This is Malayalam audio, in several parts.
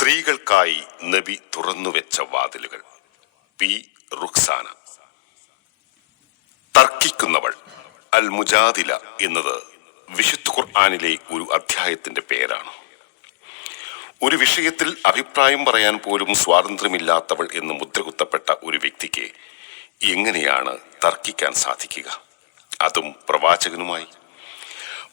സ്ത്രീകൾക്കായി നബി തുറന്നുവെച്ച വാതിലുകൾ. പി. റുക്സാന തർക്കിക്കുന്നവൾ അൽ മുജാദില എന്നത് വിശുദ്ധ ഖുർആാനിലെ ഒരു അധ്യായത്തിന്റെ പേരാണ്. ഒരു വിഷയത്തിൽ അഭിപ്രായം പറയാൻ പോലും സ്വാതന്ത്ര്യമില്ലാത്തവൾ എന്ന് മുദ്രകുത്തപ്പെട്ട ഒരു വ്യക്തിക്ക് എങ്ങനെയാണ് തർക്കിക്കാൻ സാധിക്കുക? അതും പ്രവാചകനുമായി.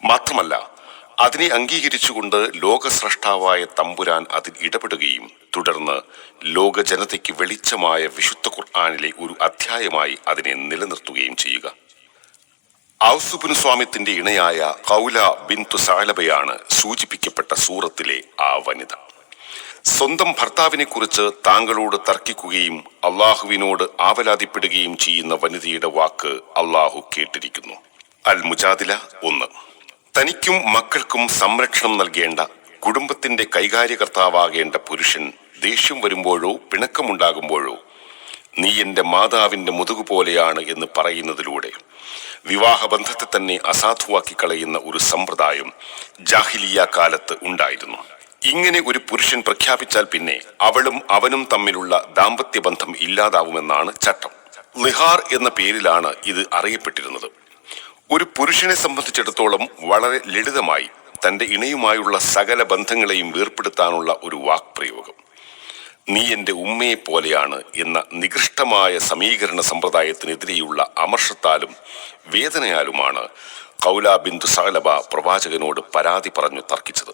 മാത്രമല്ല അതിനെ അംഗീകരിച്ചുകൊണ്ട് ലോകസ്രഷ്ടാവായ തമ്പുരാൻ അതിൽ ഇടപെടുകയും തുടർന്ന് ലോക ജനതയ്ക്ക് വെളിച്ചമായ വിശുദ്ധ ഖുർആാനിലെ ഒരു അധ്യായമായി അതിനെ നിലനിർത്തുകയും ചെയ്യുക. ഔസുബിൻ സ്വാമിത്തിന്റെ ഇണയായ കൗല ബിന്തു സാലബയാണ് സൂചിപ്പിക്കപ്പെട്ട സൂറത്തിലെ ആ വനിത. സ്വന്തം ഭർത്താവിനെ കുറിച്ച് താങ്കളോട് തർക്കിക്കുകയും അള്ളാഹുവിനോട് ആവലാതിപ്പെടുകയും ചെയ്യുന്ന വനിതയുടെ വാക്ക് അള്ളാഹു കേട്ടിരിക്കുന്നു. അൽ മുജാദില ഒന്ന്. തനിക്കും മക്കൾക്കും സംരക്ഷണം നൽകേണ്ട കുടുംബത്തിന്റെ കൈകാര്യകർത്താവാകേണ്ട പുരുഷൻ ദേഷ്യം വരുമ്പോഴോ പിണക്കമുണ്ടാകുമ്പോഴോ നീ എന്റെ മാതാവിന്റെ മുതുകു പോലെയാണ് എന്ന് പറയുന്നതിലൂടെ വിവാഹബന്ധത്തെ തന്നെ അസാധുവാക്കി കളയുന്ന ഒരു സമ്പ്രദായം ജാഹിലിയ കാലത്ത് ഉണ്ടായിരുന്നു. ഇങ്ങനെ ഒരു പുരുഷൻ പ്രഖ്യാപിച്ചാൽ പിന്നെ അവളും അവനും തമ്മിലുള്ള ദാമ്പത്യ ബന്ധം ഇല്ലാതാവുമെന്നാണ് ചട്ടം. ലിഹാർ എന്ന പേരിലാണ് ഇത് അറിയപ്പെട്ടിരുന്നത്. ഒരു പുരുഷനെ സംബന്ധിച്ചിടത്തോളം വളരെ ലളിതമായി തന്റെ ഇണയുമായുള്ള സകല ബന്ധങ്ങളെയും വേർപ്പെടുത്താനുള്ള ഒരു വാക്പ്രയോഗം. നീ എന്റെ ഉമ്മയെ പോലെയാണ് എന്ന നികൃഷ്ടമായ സമീകരണ സമ്പ്രദായത്തിനെതിരെയുള്ള അമർഷത്താലും വേദനയാലുമാണ് കൗല ബിന്ദു സഹലബ പ്രവാചകനോട് പരാതി പറഞ്ഞു തർക്കിച്ചത്.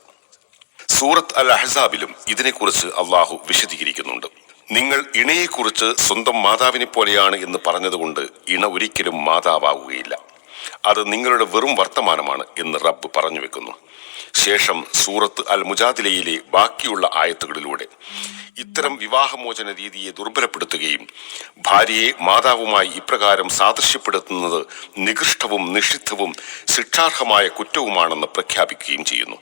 സൂറത്ത് അൽ അഹസാബിലും ഇതിനെക്കുറിച്ച് അള്ളാഹു വിശദീകരിക്കുന്നുണ്ട്. നിങ്ങൾ ഇണയെക്കുറിച്ച് സ്വന്തം മാതാവിനെ പോലെയാണ് എന്ന് പറഞ്ഞതുകൊണ്ട് ഇണ ഒരിക്കലും മാതാവാകുകയില്ല അത് നിങ്ങളുടെ വെറും വർത്തമാനമാണ് എന്ന് റബ്ബ് പറഞ്ഞു വെക്കുന്നു. ശേഷം സൂറത്ത് അൽ മുജാദിലയിലെ ബാക്കിയുള്ള ആയത്തുകളിലൂടെ ഇത്തരം വിവാഹമോചന രീതിയെ ദുർബലപ്പെടുത്തുകയും ഭാര്യയെ മാതാവുമായി ഇപ്രകാരം സാദൃശ്യപ്പെടുത്തുന്നത് നികൃഷ്ടവും നിഷിദ്ധവും ശിക്ഷാർഹമായ കുറ്റവുമാണെന്ന് പ്രഖ്യാപിക്കുകയും ചെയ്യുന്നു.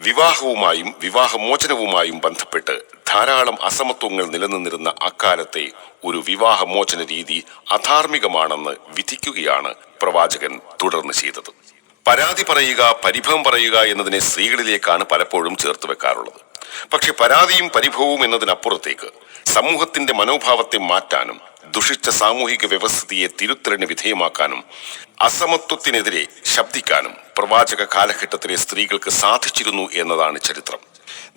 വിവാഹവുമായും വിവാഹമോചനവുമായും ബന്ധപ്പെട്ട് ധാരാളം അസമത്വങ്ങൾ നിലനിന്നിരുന്ന അക്കാലത്തെ ഒരു വിവാഹമോചന രീതി അധാർമികമാണെന്ന് വിധിക്കുകയാണ് പ്രവാചകൻ തുടർന്ന് ചെയ്തത്. പരാതി പറയുക പരിഭവം പറയുക എന്നതിനെ സ്ത്രീകളിലേക്കാണ് പലപ്പോഴും ചേർത്ത് വെക്കാറുള്ളത്. പക്ഷെ പരാതിയും പരിഭവവും എന്നതിനപ്പുറത്തേക്ക് സമൂഹത്തിന്റെ മനോഭാവത്തെ മാറ്റാനും ദുഷിച്ച സാമൂഹിക വ്യവസ്ഥിതിയെ തിരുത്തലിന് വിധേയമാക്കാനും അസമത്വത്തിനെതിരെ ശബ്ദിക്കാനും പ്രവാചക കാലഘട്ടത്തിലെ സ്ത്രീകൾക്ക് സാധിച്ചിരുന്നു എന്നതാണ് ചരിത്രം.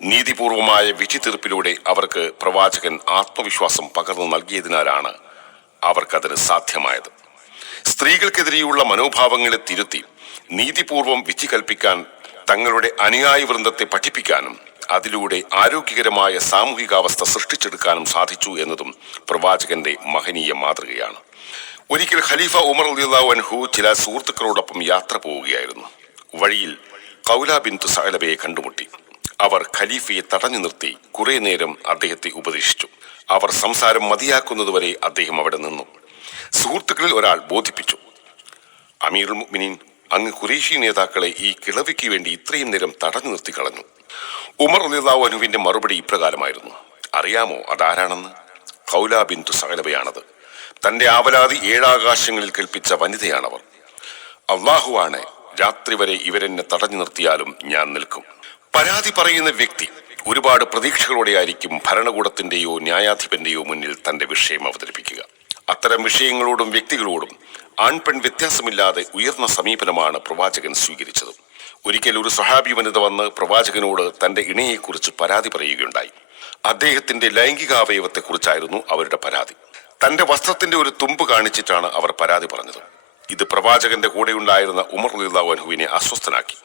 നീതിപൂർവമായ വിധി തീർപ്പിലൂടെ അവർക്ക് പ്രവാചകൻ ആത്മവിശ്വാസം പകർന്നു നൽകിയതിനാലാണ് അവർക്കതിന് സാധ്യമായത്. സ്ത്രീകൾക്കെതിരെയുള്ള മനോഭാവങ്ങളെ തിരുത്തി നീതിപൂർവം വിധി കൽപ്പിക്കാൻ തങ്ങളുടെ അനുയായി വൃന്ദത്തെ പഠിപ്പിക്കാനും അതിലൂടെ ആരോഗ്യകരമായ സാമൂഹികാവസ്ഥ സൃഷ്ടിച്ചെടുക്കാനും സാധിച്ചു എന്നതും പ്രവാചകന്റെ മഹനീയ മാതൃകയാണ്. ഒരിക്കൽ ഖലീഫ ഉമർ അലിയുള്ള അൻഹു ചില സുഹൃത്തുക്കളോടൊപ്പം യാത്ര പോവുകയായിരുന്നു. വഴിയിൽ കൗല ബിൻ സഹലബയെ കണ്ടുമുട്ടി. അവർ ഖലീഫയെ തടഞ്ഞു നിർത്തി കുറെ നേരം അദ്ദേഹത്തെ ഉപദേശിച്ചു. അവർ സംസാരം മതിയാക്കുന്നതുവരെ അദ്ദേഹം അവിടെ നിന്നു. സുഹൃത്തുക്കളിൽ ഒരാൾ ബോധിപ്പിച്ചു. അമീർ മുഅ്മിനീൻ അങ്ങ് ഖുറേഷി നേതാക്കളെ ഈ കിളവിക്ക് വേണ്ടി ഇത്രയും നേരം തടഞ്ഞു നിർത്തി കളഞ്ഞു. ഉമർ അലിതാവ് അനുവിന്റെ മറുപടി ഇപ്രകാരമായിരുന്നു. അറിയാമോ അതാരാണെന്ന്? കൗല ബിന്ദു സകലവയാണത് തന്റെ ആവലാതി ഏഴാകാശങ്ങളിൽ കേൾപ്പിച്ച വനിതയാണവർ. അള്ളാഹുവാണ് രാത്രി വരെ ഇവരെന്നെ തടഞ്ഞു നിർത്തിയാലും ഞാൻ നിൽക്കും. പരാതി പറയുന്ന വ്യക്തി ഒരുപാട് പ്രതീക്ഷകളോടെ ആയിരിക്കും ഭരണകൂടത്തിന്റെയോ ന്യായാധിപന്റെയോ മുന്നിൽ തന്റെ വിഷയം അവതരിപ്പിക്കുക. അത്തരം വിഷയങ്ങളോടും വ്യക്തികളോടും ആൺപെൺ വ്യത്യാസമില്ലാതെ ഉയർന്ന സമീപനമാണ് പ്രവാചകൻ സ്വീകരിച്ചത്. ഒരിക്കൽ ഒരു സഹാബി വനിത വന്ന് പ്രവാചകനോട് തന്റെ ഇണയെക്കുറിച്ച് പരാതി പറയുകയുണ്ടായി. അദ്ദേഹത്തിന്റെ ലൈംഗികാവയവത്തെക്കുറിച്ചായിരുന്നു അവരുടെ പരാതി. തന്റെ വസ്ത്രത്തിന്റെ ഒരു തുമ്പ് കാണിച്ചിട്ടാണ് അവർ പരാതി പറഞ്ഞത്. ഇത് പ്രവാചകന്റെ കൂടെയുണ്ടായിരുന്ന ഉമർ അൻഹുവിനെ അസ്വസ്ഥനാക്കി.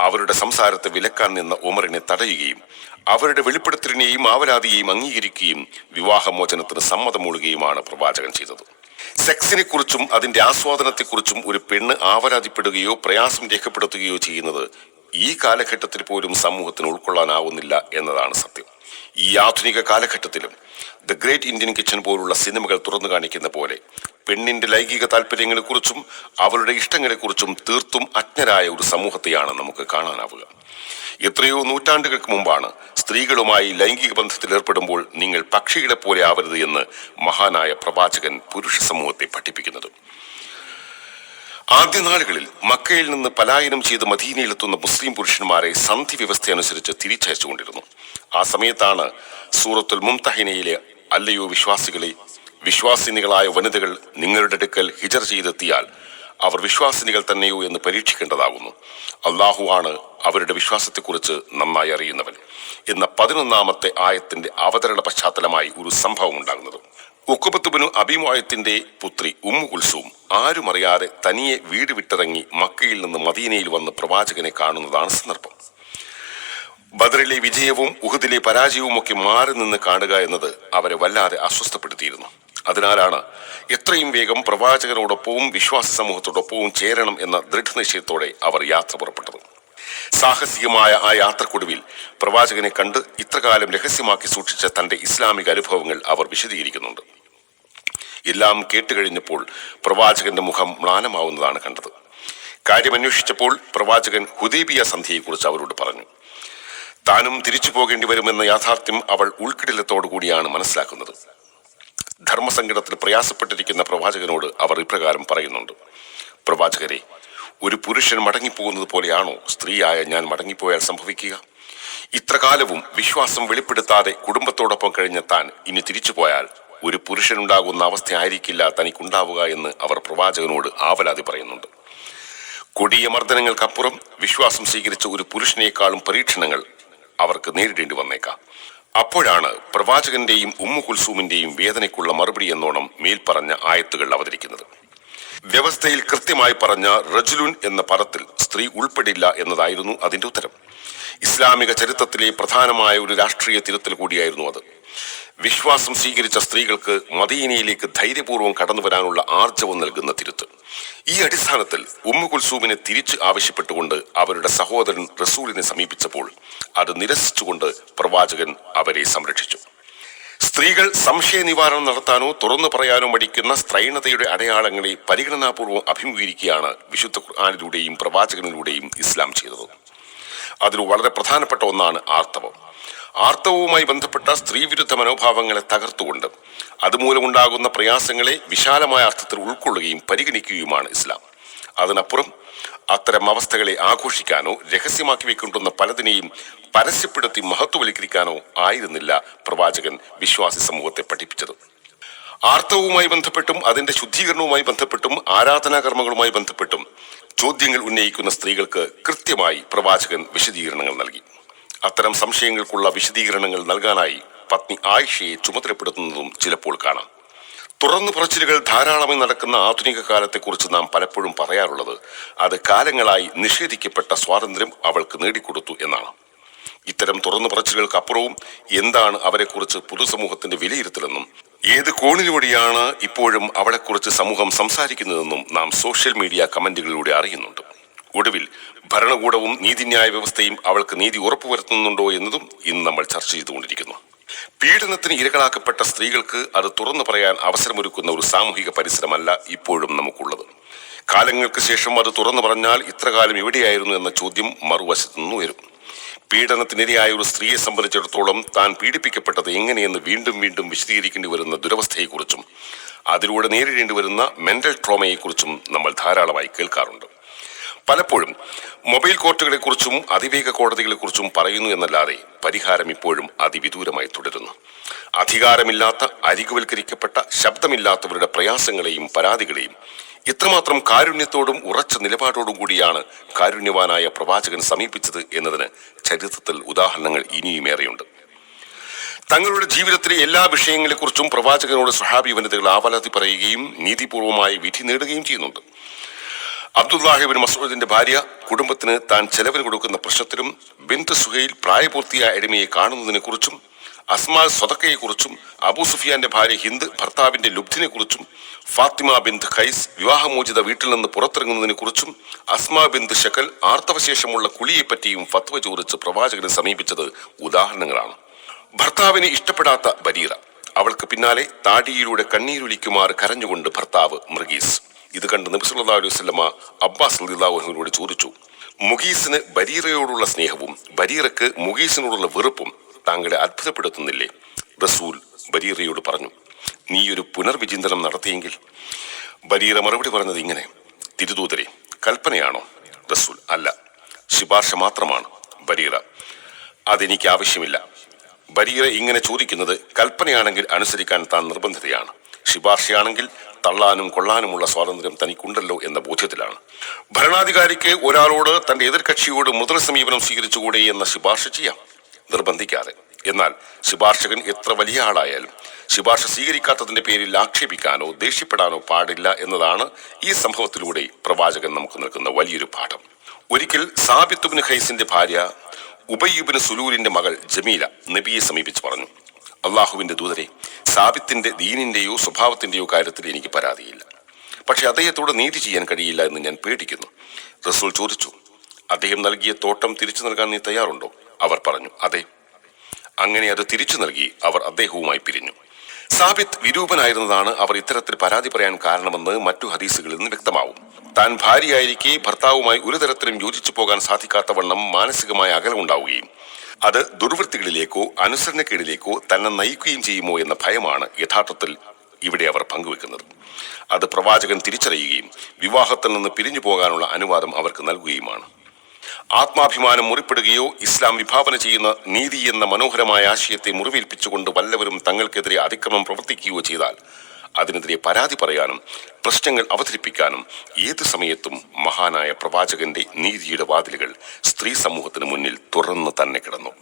അവരുടെ സംസാരത്തെ വിലക്കാൻ നിന്ന ഉമറിനെ തടയുകയും അവരുടെ വെളിപ്പെടുത്തലിനെയും ആവരാതിയെയും അംഗീകരിക്കുകയും വിവാഹമോചനത്തിന് സമ്മതം മൂളുകയുമാണ് പ്രവാചകൻ ചെയ്തത്. സെക്സിനെ കുറിച്ചും അതിന്റെ ആസ്വാദനത്തെക്കുറിച്ചും ഒരു പെണ്ണ് ആവരാതിപ്പെടുകയോ പ്രയാസം രേഖപ്പെടുത്തുകയോ ചെയ്യുന്നത് ഈ കാലഘട്ടത്തിൽ പോലും സമൂഹത്തിന് ഉൾക്കൊള്ളാനാവുന്നില്ല എന്നതാണ് സത്യം. ഈ ആധുനിക കാലഘട്ടത്തിലും ദ ഗ്രേറ്റ് ഇന്ത്യൻ കിച്ചൺ പോലുള്ള സിനിമകൾ തുറന്നു കാണിക്കുന്ന പോലെ പെണ്ണിന്റെ ലൈംഗിക താല്പര്യങ്ങളെക്കുറിച്ചും അവരുടെ ഇഷ്ടങ്ങളെക്കുറിച്ചും തീർത്തും അജ്ഞരായ ഒരു സമൂഹത്തെയാണ് നമുക്ക് കാണാനാവുക. എത്രയോ നൂറ്റാണ്ടുകൾക്ക് മുമ്പാണ് സ്ത്രീകളുമായി ലൈംഗിക ബന്ധത്തിൽ ഏർപ്പെടുമ്പോൾ നിങ്ങൾ പക്ഷികളെ പോലെ ആവരുത് എന്ന് മഹാനായ പ്രവാചകൻ പുരുഷ സമൂഹത്തെ പഠിപ്പിക്കുന്നത്. ആദ്യ നാളുകളിൽ മക്കയിൽ നിന്ന് പലായനം ചെയ്ത് മദീനയിലെത്തുന്ന മുസ്ലിം പുരുഷന്മാരെ സന്ധി വ്യവസ്ഥ അനുസരിച്ച് തിരിച്ചയച്ചുകൊണ്ടിരുന്നു. ആ സമയത്താണ് സൂറത്തുൽ മുംതഹിനയിലെ അല്ലയോ വിശ്വാസികളെ വിശ്വാസിനികളായ വനിതകൾ നിങ്ങളുടെ അടുക്കൽ ഹിജർ ചെയ്തെത്തിയാൽ അവർ വിശ്വാസിനികൾ തന്നെയോ എന്ന് പരീക്ഷിക്കേണ്ടതാകുന്നു. അള്ളാഹു ആണ് അവരുടെ വിശ്വാസത്തെക്കുറിച്ച് നന്നായി അറിയുന്നവൻ. എന്ന പതിനൊന്നാമത്തെ ആയത്തിന്റെ അവതരണ പശ്ചാത്തലമായി ഒരു സംഭവം ഉണ്ടാകുന്നത്. ഉക്കുബത്തുബിനു അഭിമോയത്തിന്റെ പുത്രി ഉമ്മു കുൽസൂം ആരും അറിയാതെ തനിയെ വീട് വിട്ടിറങ്ങി മക്കയിൽ നിന്ന് മദീനയിൽ വന്ന് പ്രവാചകനെ കാണുന്നതാണ് സന്ദർഭം. ബദറിലെ വിജയവും ഉഹുദിലെ പരാജയവും ഒക്കെ മാറി നിന്ന് കാണുക എന്നത് അവരെ വല്ലാതെ അസ്വസ്ഥപ്പെടുത്തിയിരുന്നു. അതിനാലാണ് എത്രയും വേഗം പ്രവാചകരോടൊപ്പവും വിശ്വാസ സമൂഹത്തോടൊപ്പവും ചേരണം എന്ന ദൃഢനിശ്ചയത്തോടെ അവർ യാത്ര പുറപ്പെട്ടത്. സാഹസികമായ ആ യാത്രക്കൊടുവിൽ പ്രവാചകനെ കണ്ട് ഇത്രകാലം രഹസ്യമാക്കി സൂക്ഷിച്ച തന്റെ ഇസ്ലാമിക അനുഭവങ്ങൾ അവർ വിശദീകരിക്കുന്നുണ്ട്. എല്ലാം കേട്ടുകഴിഞ്ഞപ്പോൾ പ്രവാചകന്റെ മുഖം മ്ലാനമാവുന്നതാണ് കണ്ടത്. കാര്യമന്വേഷിച്ചപ്പോൾ പ്രവാചകൻ ഹുദീബിയ സന്ധ്യയെക്കുറിച്ച് അവരോട് പറഞ്ഞു. താനും തിരിച്ചു പോകേണ്ടി വരുമെന്ന യാഥാർത്ഥ്യം അവൾ ഉൾക്കിടിലത്തോടു കൂടിയാണ് മനസ്സിലാക്കുന്നത്. ധർമ്മസങ്കടത്തിൽ പ്രയാസപ്പെട്ടിരിക്കുന്ന പ്രവാചകനോട് അവർ ഇപ്രകാരം പറയുന്നുണ്ട്. പ്രവാചകരെ ഒരു പുരുഷൻ മടങ്ങിപ്പോകുന്നത് പോലെയാണോ സ്ത്രീയായ ഞാൻ മടങ്ങിപ്പോയാൽ സംഭവിക്കുക? ഇത്രകാലവും വിശ്വാസം വെളിപ്പെടുത്താതെ കുടുംബത്തോടൊപ്പം കഴിഞ്ഞ താൻ ഇനി തിരിച്ചു പോയാൽ ഒരു പുരുഷനുണ്ടാകുന്ന അവസ്ഥയായിരിക്കില്ല തനിക്കുണ്ടാവുക എന്ന് അവർ പ്രവാചകനോട് ആവലാതി പറയുന്നുണ്ട്. കൊടിയ മർദ്ദനങ്ങൾക്കപ്പുറം വിശ്വാസം സ്വീകരിച്ച ഒരു പുരുഷനേക്കാളും പരീക്ഷണങ്ങൾ അവർക്ക് നേരിടേണ്ടി വന്നേക്കാം. അപ്പോഴാണ് പ്രവാചകന്റെയും ഉമ്മു കുൽസൂമിന്റെയും വേദനയ്ക്കുള്ള മറുപടി എന്നോണം മേൽപ്പറഞ്ഞ ആയത്തുകൾ അവതരിക്കുന്നത്. വ്യവസ്ഥയിൽ കൃത്യമായി പറഞ്ഞ റജുലുൻ എന്ന പദത്തിൽ സ്ത്രീ ഉൾപ്പെടില്ല എന്നതായിരുന്നു അതിന്റെ ഉത്തരം. ഇസ്ലാമിക ചരിത്രത്തിലെ പ്രധാനമായ ഒരു രാഷ്ട്രീയ തിരുത്തൽ കൂടിയായിരുന്നു അത്. വിശ്വാസം സ്വീകരിച്ച സ്ത്രീകൾക്ക് മദീനയിലേക്ക് ധൈര്യപൂർവം കടന്നു വരാനുള്ള ആർജവം നൽകുന്ന തിരുത്ത്. ഈ അടിസ്ഥാനത്തിൽ ഉമ്മു കുൽസൂമിനെ തിരിച്ച് ആവശ്യപ്പെട്ടുകൊണ്ട് അവരുടെ സഹോദരൻ റസൂലിനെ സമീപിച്ചപ്പോൾ അത് നിരസിച്ചുകൊണ്ട് പ്രവാചകൻ അവരെ സംരക്ഷിച്ചു. സ്ത്രീകൾ സംശയ നിവാരണം നടത്താനോ തുറന്നു പറയാനോ മടിക്കുന്ന സ്ത്രൈണതയുടെ അടയാളങ്ങളെ പരിഗണനാപൂർവം അഭിമുഖീകരിക്കുകയാണ് വിശുദ്ധ ഖുർആാനിലൂടെയും പ്രവാചകനിലൂടെയും ഇസ്ലാം ചെയ്തത്. അതിൽ വളരെ പ്രധാനപ്പെട്ട ഒന്നാണ് ആർത്തവം. ആർത്തവവുമായി ബന്ധപ്പെട്ട സ്ത്രീവിരുദ്ധ മനോഭാവങ്ങളെ തകർത്തുകൊണ്ട് അതുമൂലമുണ്ടാകുന്ന പ്രയാസങ്ങളെ വിശാലമായ അർത്ഥത്തിൽ ഉൾക്കൊള്ളുകയും പരിഗണിക്കുകയുമാണ് ഇസ്ലാം. അതിനപ്പുറം അത്തരം അവസ്ഥകളെ ആഘോഷിക്കാനോ രഹസ്യമാക്കി വെക്കൊണ്ടുന്ന പലതിനെയും പരസ്യപ്പെടുത്തി മഹത്വവൽക്കരിക്കാനോ ആയിരുന്നില്ല പ്രവാചകൻ വിശ്വാസി സമൂഹത്തെ പഠിപ്പിച്ചത്. ആർത്തവവുമായി ബന്ധപ്പെട്ടും അതിന്റെ ശുദ്ധീകരണവുമായി ബന്ധപ്പെട്ടും ആരാധനാകർമ്മങ്ങളുമായി ബന്ധപ്പെട്ടും ചോദ്യങ്ങൾ ഉന്നയിക്കുന്ന സ്ത്രീകൾക്ക് കൃത്യമായി പ്രവാചകൻ വിശദീകരണങ്ങൾ നൽകി. അത്തരം സംശയങ്ങൾക്കുള്ള വിശദീകരണങ്ങൾ നൽകാനായി പത്നി ആയിഷയെ ചുമതലപ്പെടുത്തുന്നതും ചിലപ്പോൾ കാണാം. തുറന്നു പറച്ചിലുകൾ ധാരാളമായി നടക്കുന്ന ആധുനിക കാലത്തെക്കുറിച്ച് നാം പലപ്പോഴും പറയാറുള്ളത് അത് കാലങ്ങളായി നിഷേധിക്കപ്പെട്ട സ്വാതന്ത്ര്യം അവൾക്ക് നേടിക്കൊടുത്തു എന്നാണ്. ഇത്തരം തുറന്നു പറച്ചിലുകൾക്ക് അപ്പുറവും എന്താണ് അവരെക്കുറിച്ച് പൊതുസമൂഹത്തിന്റെ വിലയിരുത്തലെന്നും ഏത് കോണിലൂടെയാണ് ഇപ്പോഴും അവളെക്കുറിച്ച് സമൂഹം സംസാരിക്കുന്നതെന്നും നാം സോഷ്യൽ മീഡിയ കമന്റുകളിലൂടെ അറിയുന്നുണ്ട്. ഒടുവിൽ ഭരണകൂടവും നീതിന്യായ വ്യവസ്ഥയും അവൾക്ക് നീതി ഉറപ്പുവരുത്തുന്നുണ്ടോ എന്നതും ഇന്ന് നമ്മൾ ചർച്ച ചെയ്തുകൊണ്ടിരിക്കുന്നു. പീഡനത്തിന് ഇരകളാക്കപ്പെട്ട സ്ത്രീകൾക്ക് അത് തുറന്നു പറയാൻ അവസരമൊരുക്കുന്ന ഒരു സാമൂഹിക പരിസരമല്ല ഇപ്പോഴും നമുക്കുള്ളത്. കാലങ്ങൾക്ക് ശേഷം അത് തുറന്നു പറഞ്ഞാൽ ഇത്രകാലം എവിടെയായിരുന്നു എന്ന ചോദ്യം മറുവശത്തു നിന്ന് വരും പീഡനത്തിനിരയായ ഒരു സ്ത്രീയെ സംബന്ധിച്ചിടത്തോളം താൻ പീഡിപ്പിക്കപ്പെട്ടത് എങ്ങനെയെന്ന് വീണ്ടും വീണ്ടും വിശദീകരിക്കേണ്ടി വരുന്ന ദുരവസ്ഥയെക്കുറിച്ചും അതിലൂടെ നേരിടേണ്ടി വരുന്ന മെന്റൽ ട്രോമയെക്കുറിച്ചും നമ്മൾ ധാരാളമായി കേൾക്കാറുണ്ട്. പലപ്പോഴും മൊബൈൽ കോർട്ടുകളെ കോർട്ടുകളെക്കുറിച്ചും അതിവേഗ കോടതികളെക്കുറിച്ചും പറയുന്നു എന്നല്ലാതെ പരിഹാരം ഇപ്പോഴും അതിവിദൂരമായി തുടരുന്നു. അധികാരമില്ലാത്ത അരികുവൽക്കരിക്കപ്പെട്ട ശബ്ദമില്ലാത്തവരുടെ പ്രയാസങ്ങളെയും പരാതികളെയും ഇത്രമാത്രം കാരുണ്യത്തോടും ഉറച്ച നിലപാടോടും കൂടിയാണ് കാരുണ്യവാനായ പ്രവാചകൻ സമീപിച്ചത് എന്നതിന് ചരിത്രത്തിൽ ഉദാഹരണങ്ങൾ ഇനിയുമേറെയുണ്ട് തങ്ങളുടെ ജീവിതത്തിലെ എല്ലാ വിഷയങ്ങളെക്കുറിച്ചും പ്രവാചകനോട് സ്വഹാബി വനിതകൾ ആവലാതി പറയുകയും നീതിപൂർവമായ വിധി നേടുകയും ചെയ്യുന്നുണ്ട്. അബ്ദുല്ലാഹിബിൻ മസൂദിന്റെ ഭാര്യ കുടുംബത്തിന് താൻ ചെലവിന് കൊടുക്കുന്ന പ്രശ്നത്തിലും ബിന്ത് സുഹൈൽ പ്രായപൂർത്തിയായ അടിമയെ കാണുന്നതിനെ കുറിച്ചും അസ്മാൽ സ്വതക്കയെക്കുറിച്ചും അബൂ സുഫിയാന്റെ ഭാര്യ ഹിന്ദ് ഭർത്താവിന്റെ ലുബ്ധിനെ കുറിച്ചും ഫാത്തിമ ബിന്ദ് ഖൈസ് വിവാഹമോചിത വീട്ടിൽ നിന്ന് പുറത്തിറങ്ങുന്നതിനെ കുറിച്ചും അസ്മാ ബിന്ദ് ഷക്കൽ ആർത്തവശേഷമുള്ള കുളിയെപ്പറ്റിയും ഫത്വ ചോദിച്ച് പ്രവാചകനെ സമീപിച്ചത് ഉദാഹരണങ്ങളാണ്. ഭർത്താവിനെ ഇഷ്ടപ്പെടാത്ത ബരീറ. അവൾക്ക് പിന്നാലെ താടിയിലൂടെ കണ്ണീരൊലിക്കുമാർ കരഞ്ഞുകൊണ്ട് ഭർത്താവ് മൃഗീസ് ഇത് കണ്ട് നബി സല്ലല്ലാഹു അലൈഹി വസല്ലമ അബ്ബാസ് അൻഹുവിനോട് ചോദിച്ചു മുഗീസിന് ബരീറയോടുള്ള സ്നേഹവും ബരീറക്ക് മുഗീസിനോടുള്ള വെറുപ്പും താങ്കളെ അത്ഭുതപ്പെടുത്തുന്നില്ലേ? റസൂൽ ബരീറയോട് പറഞ്ഞു നീ ഒരു പുനർവിചിന്തനം നടത്തിയെങ്കിൽ? ബരീറ മറുപടി പറഞ്ഞത് ഇങ്ങനെ തിരുദൂതരെ കൽപ്പനയാണോ? റസൂൽ അല്ല ശുപാർശ മാത്രമാണ് ബരീറ അതെനിക്ക് ആവശ്യമില്ല. ബരീറ ഇങ്ങനെ ചോദിക്കുന്നത് കൽപ്പനയാണെങ്കിൽ അനുസരിക്കാൻ താൻ നിർബന്ധിതയാണ്. ശുപാർശയാണെങ്കിൽ തള്ളാനും കൊള്ളാനുമുള്ള സ്വാതന്ത്ര്യം തനിക്കുണ്ടല്ലോ എന്ന ബോധ്യത്തിലാണ്. ഭരണാധികാരിക്ക് ഒരാളോട് തന്റെ എതിർകക്ഷിയോട് മുതൽ സമീപനം സ്വീകരിച്ചുകൂടെ എന്ന ശുപാർശ ചെയ്യാം. നിർബന്ധിക്കാതെ. എന്നാൽ ശുപാർശകൻ എത്ര വലിയ ആളായാലും ശുപാർശ സ്വീകരിക്കാത്തതിന്റെ പേരിൽ ആക്ഷേപിക്കാനോ ദേഷ്യപ്പെടാനോ പാടില്ല എന്നതാണ് ഈ സംഭവത്തിലൂടെ പ്രവാചകൻ നമുക്ക് നൽകുന്ന വലിയൊരു പാഠം. ഒരിക്കൽ സാബിത്തുബിന് ഖൈസിന്റെ ഭാര്യ ഉബയ്യുബിന് സുലൂരിന്റെ മകൾ ജമീല നബിയെ സമീപിച്ച് പറഞ്ഞു അള്ളാഹുവിന്റെ ദൂതരെ സാബിത്തിന്റെ ദീനിന്റെയോ സ്വഭാവത്തിന്റെയോ കാര്യത്തിൽ എനിക്ക് പരാതിയില്ല. പക്ഷെ അദ്ദേഹത്തോട് നീതി ചെയ്യാൻ കഴിയില്ല എന്ന് ഞാൻ പേടിക്കുന്നു. റസൂൽ ചോദിച്ചു അദ്ദേഹം നൽകിയ തോട്ടം തിരിച്ചു നൽകാൻ നീ തയ്യാറുണ്ടോ? അവർ പറഞ്ഞു അതെ. അങ്ങനെ അത് തിരിച്ചു നൽകി അവർ അദ്ദേഹവുമായി പിരിഞ്ഞു. സാബിത്ത് വിരൂപനായിരുന്നതാണ് അവർ ഇത്തരത്തിൽ പരാതി പറയാൻ കാരണമെന്ന് മറ്റു ഹദീസുകളിൽ നിന്ന് വ്യക്തമാവും. താൻ ഭാര്യയായിരിക്കെ ഭർത്താവുമായി ഒരു തരത്തിലും യോജിച്ചു പോകാൻ സാധിക്കാത്തവണ്ണം മാനസികമായ അകലമുണ്ടാവുകയും അത് ദുർവൃത്തികളിലേക്കോ അനുസരണക്കേടിലേക്കോ തന്നെ നയിക്കുകയും ചെയ്യുമോ എന്ന ഭയമാണ് യഥാർത്ഥത്തിൽ ഇവിടെ അവർ പങ്കുവെക്കുന്നത്. അത് പ്രവാചകൻ തിരിച്ചറിയുകയും വിവാഹത്തിൽ നിന്ന് പിരിഞ്ഞു പോകാനുള്ള അനുവാദം അവർക്ക് നൽകുകയുമാണ്. ആത്മാഭിമാനം മുറിപ്പെടുകയോ ഇസ്ലാം വിഭാവന ചെയ്യുന്ന നീതി എന്ന മനോഹരമായ ആശയത്തെ മുറിവേൽപ്പിച്ചുകൊണ്ട് വല്ലവരും തങ്ങൾക്കെതിരെ അതിക്രമം പ്രവർത്തിക്കുകയോ ചെയ്താൽ അതിനെതിരെ പരാതി പറയാനും പ്രശ്നങ്ങൾ അവതരിപ്പിക്കാനും ഏത് സമയത്തും മഹാനായ പ്രവാചകന്റെ നീതിയുടെ വാതിലുകൾ സ്ത്രീ സമൂഹത്തിന് മുന്നിൽ തുറന്നു തന്നെ കിടന്നു.